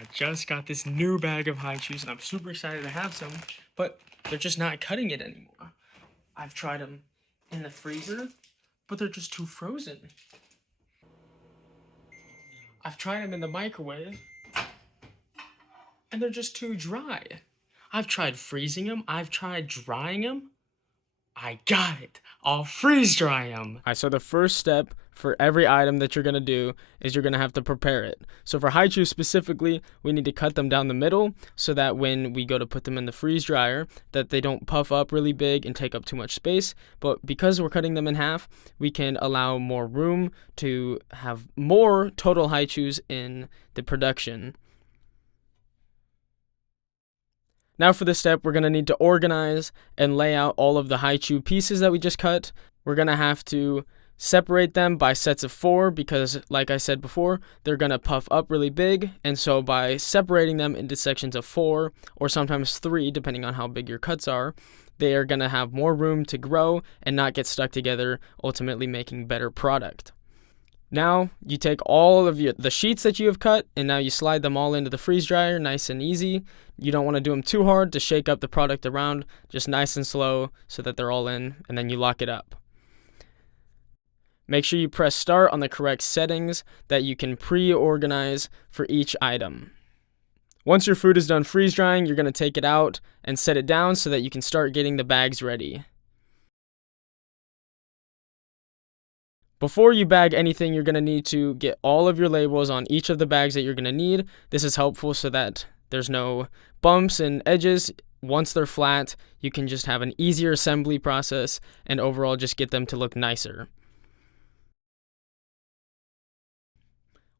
I just got this new bag of high chews and I'm super excited to have some, but they're just not cutting it anymore. I've tried them in the freezer, but they're just too frozen. I've tried them in the microwave, and they're just too dry. I've tried freezing them, I've tried drying them. I got it. I'll freeze dry them. All right, so the first step for every item that you're going to do is you're going to have to prepare it. So for high chews specifically, we need to cut them down the middle so that when we go to put them in the freeze dryer, that they don't puff up really big and take up too much space. But because we're cutting them in half, we can allow more room to have more total high chews in the production. Now for this step, we're going to need to organize and lay out all of the high chew pieces that we just cut. We're going to have to separate them by sets of 4 because, like I said before, they're going to puff up really big. And so by separating them into sections of 4 or sometimes 3, depending on how big your cuts are, they are going to have more room to grow and not get stuck together, ultimately making better product. Now you take all of the sheets that you have cut and now you slide them all into the freeze dryer, nice and easy. You don't want to do them too hard to shake up the product around, just nice and slow so that they're all in, and then you lock it up. Make sure you press start on the correct settings that you can pre-organize for each item. Once your food is done freeze drying, you're going to take it out and set it down so that you can start getting the bags ready. Before you bag anything, you're going to need to get all of your labels on each of the bags that you're going to need. This is helpful so that there's no bumps and edges. Once they're flat, you can just have an easier assembly process and overall just get them to look nicer.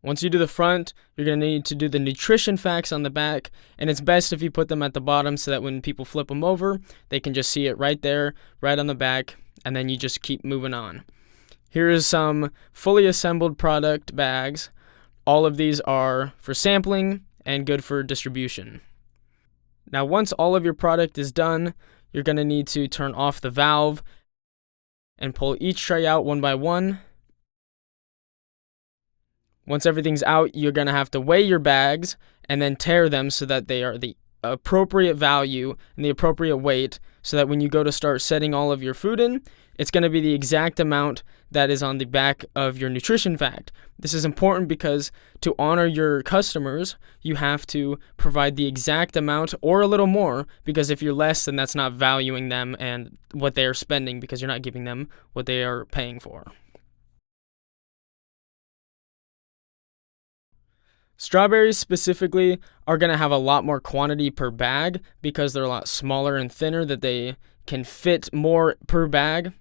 Once you do the front, you're going to need to do the nutrition facts on the back, and it's best if you put them at the bottom so that when people flip them over, they can just see it right there, right on the back, and then you just keep moving on. Here is some fully assembled product bags. All of these are for sampling and good for distribution. Now, once all of your product is done, you're going to need to turn off the valve and pull each tray out one by one. Once everything's out, you're going to have to weigh your bags and then tare them so that they are the appropriate value and the appropriate weight so that when you go to start setting all of your food in, it's going to be the exact amount that is on the back of your nutrition fact. This is important because to honor your customers, you have to provide the exact amount or a little more, because if you're less, then that's not valuing them and what they are spending because you're not giving them what they are paying for. Strawberries specifically are going to have a lot more quantity per bag because they're a lot smaller and thinner, that they can fit more per bag.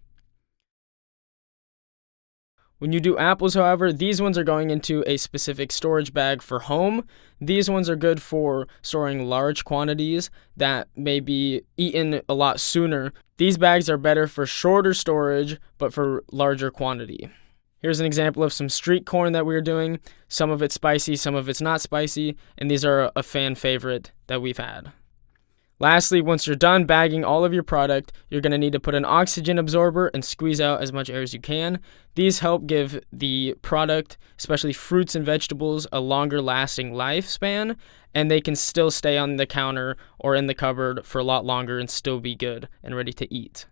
When you do apples, however, these ones are going into a specific storage bag for home. These ones are good for storing large quantities that may be eaten a lot sooner. These bags are better for shorter storage, but for larger quantity. Here's an example of some street corn that we're doing. Some of it's spicy, some of it's not spicy, and these are a fan favorite that we've had. Lastly, once you're done bagging all of your product, you're going to need to put an oxygen absorber and squeeze out as much air as you can. These help give the product, especially fruits and vegetables, a longer lasting lifespan, and they can still stay on the counter or in the cupboard for a lot longer and still be good and ready to eat.